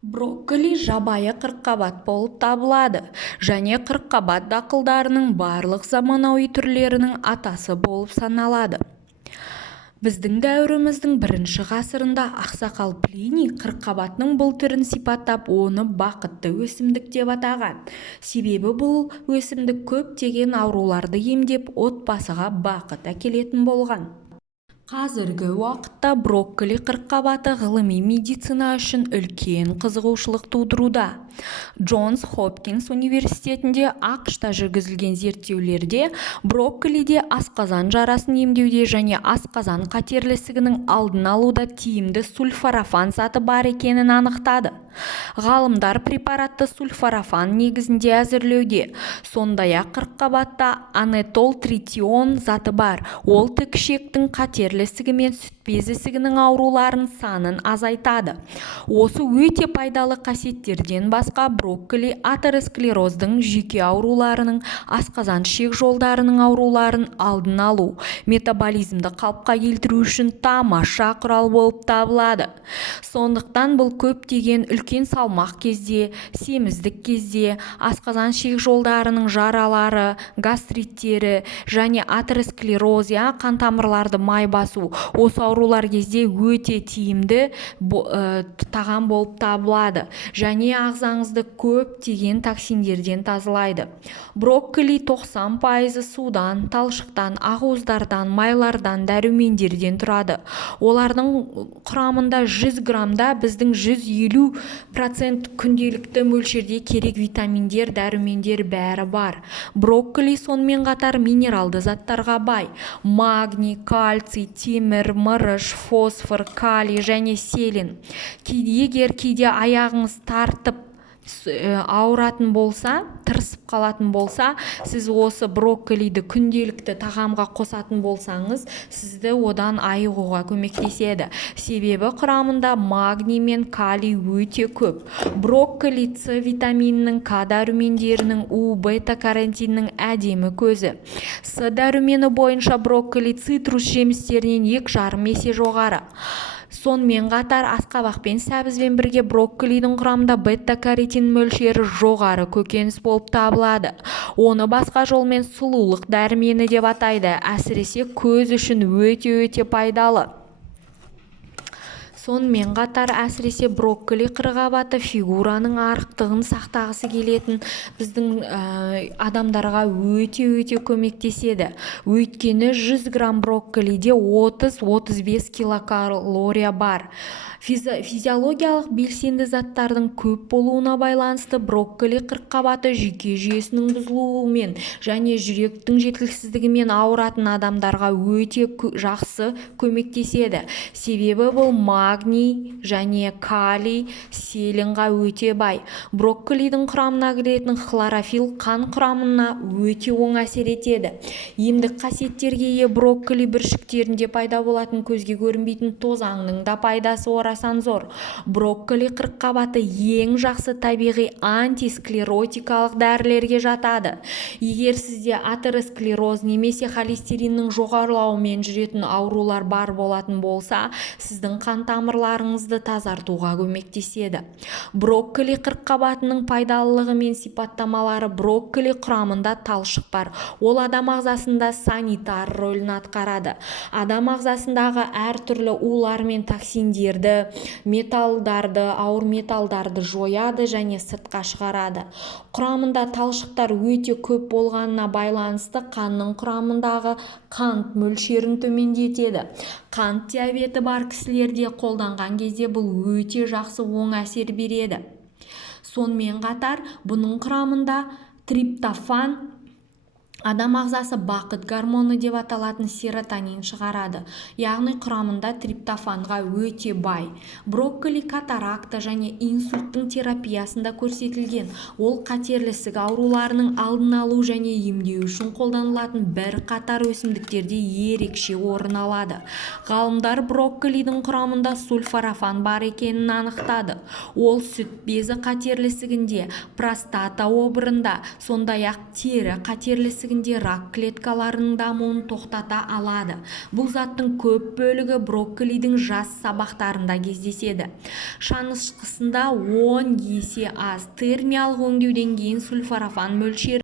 Брокколи жабайы қырыққабат болып табылады және қырыққабат дақылдарының барлық заманауи түрлерінің атасы болып саналады. Біздің дәуіріміздің бірінші ғасырында ақсақал Плиний қырыққабаттың бұл түрін сипаттап, оны бақытты өсімдік деп атаған. Себебі бұл өсімдік көптеген ауруларды емдеп, отбасыға бақыт әкелетін болған. Қазіргі уақытта брокколи қырыққабаты ғылыми медицина үшін үлкен қызығушылық тудыруда. Джонс Хопкинс университетінде ақш-та жүргізілген зерттеулерде брокколиде асқазан жарасын емдеуде және асқазан қатерлі ісігінің алдын алуда тиімді сульфорафан заты бар екенін анықтады. Ғалымдар препаратты сульфорафан негізінде әзірлеуде. Сондай-ақ қырыққабатта анетол тритион заты бар. Ол тікішектің қатерлі ісігі мен сүт безі ісігінің ауруларын санын азайтады. Осы өте пайдалы қасиеттерден басқа брокколи атеросклероздың жүйке ауруларының, асқазан ішек жолдарының ауруларын алдын алу, метаболизмді қалыпқа келтіру үшін тамаша құрал болып табылады. Сондықтан бұл көптеген үлкен салмақ кезде, семіздік кезде, асқазан ішек жолдарының жаралары, гастриттері және атеросклероз, қан тамырларды май басу, осы аурулар кезде өте тиімді тағам болып табылады және ағзаңызды көптеген токсиндерден тазалайды. Брокколи 90% судан, талшықтан, ақуыздардан, майлардан, дәрумендерден тұрады. Олардың құрамында 100 граммда біздің 150% күнделікті мөлшерде керек витаминдер, дәрумендер бәрі бар. Брокколи сонымен қатар минералды заттарға бай. Магний, кальций, темір, мырыш, фосфор, калий және селен. Егер кейде аяғыңыз тартып ауыратын болса, тырысып қалатын болса, сіз осы брокколиді күнделікті тағамға қосатын болсаңыз, сізді одан айығуға көмектеседі. Себебі құрамында магний мен калий өте көп. Брокколи С витаминінің, К дәрумендерінің, У, бета-каротиннің әдемі көзі. С дәрумені бойынша брокколи цитрус жемістерінен 2,5 есе жоғары. Сонымен қатар асқабақ пен сәбізбен бірге брокколидің құрамында бета-каротин мөлшері жоғары көкөніс болып табылады. Оны басқа жолмен сұлулық дәрумені деп атайды, әсіресе көз үшін өте пайдалы. Сонымен қатар әсіресе брокколи қырыққабаты фигураның арықтығын сақтағысы келетін біздің адамдарға өте көмектеседі. Өйткені 100 грамм брокколиде 30-35 килокалория бар. Физиологиялық белсенді заттардың көп болуына байланысты брокколи қырыққабаты жүйке жүйесінің бұзылуымен және жүректің жеткіліксіздігімен ауыратын адамдарға өте жақсы көмектеседі. Себебі бұл магний және калий, селенға өте бай. Брокколидің құрамына кіретін хлорофилл қан құрамына өте оң әсер етеді. Емдік қасиеттерге ие брокколи бүршіктерінде пайда болатын көзге көрінбейтін тозаңның да пайдасы орасан зор. Брокколи қырыққабаты ең жақсы табиғи антисклеротикалық дәрілерге жатады. Егер сізде атеросклероз немесе холестериннің жоғарылауымен жүретін аурулар бар болатын болса, сіздің қан тамырларыңызды тазартуға көмектеседі. Брокколи қырыққабатының пайдалылығы мен сипаттамалары. Брокколи құрамында талшық бар. Ол адам ағзасында санитар рөлін атқарады. Адам ағзасындағы әртүрлі улар мен токсиндерді, металдарды, ауыр металдарды жояды және сыртқа шығарады. Құрамында талшықтар өте көп болғанына байланысты қанның құрамындағы қант мөлшерін төмендетеді. Қант диабеті бар кісілерде қолданған кезде бұл өте жақсы оң әсер береді. Сонымен қатар бұның құрамында триптофан, адам ағзасы бақыт гормоны деп аталатын серотонин шығарады. Яғни құрамында триптофанға өте бай. Брокколи катаракта және инсульттың терапиясында көрсетілген. Ол қатерлі ісік ауруларының алдын алу және емдеу үшін қолданылатын бір қатар өсімдіктерде ерекше орын алады. Ғалымдар брокколидің құрамында сульфорафан бар екенін анықтады. Ол сүт безі қатерлі ісігінде, простата обырында, сондай-ақ тері қатерлі ісігінде тегінде рак клеткаларының дамуын тоқтата алады. Бұл заттың көп бөлігі брокколидің жас сабақтарында кездеседі. Шанышқысында 10 есе аз термиялық өңдеуден кейін сульфорафан мөлшері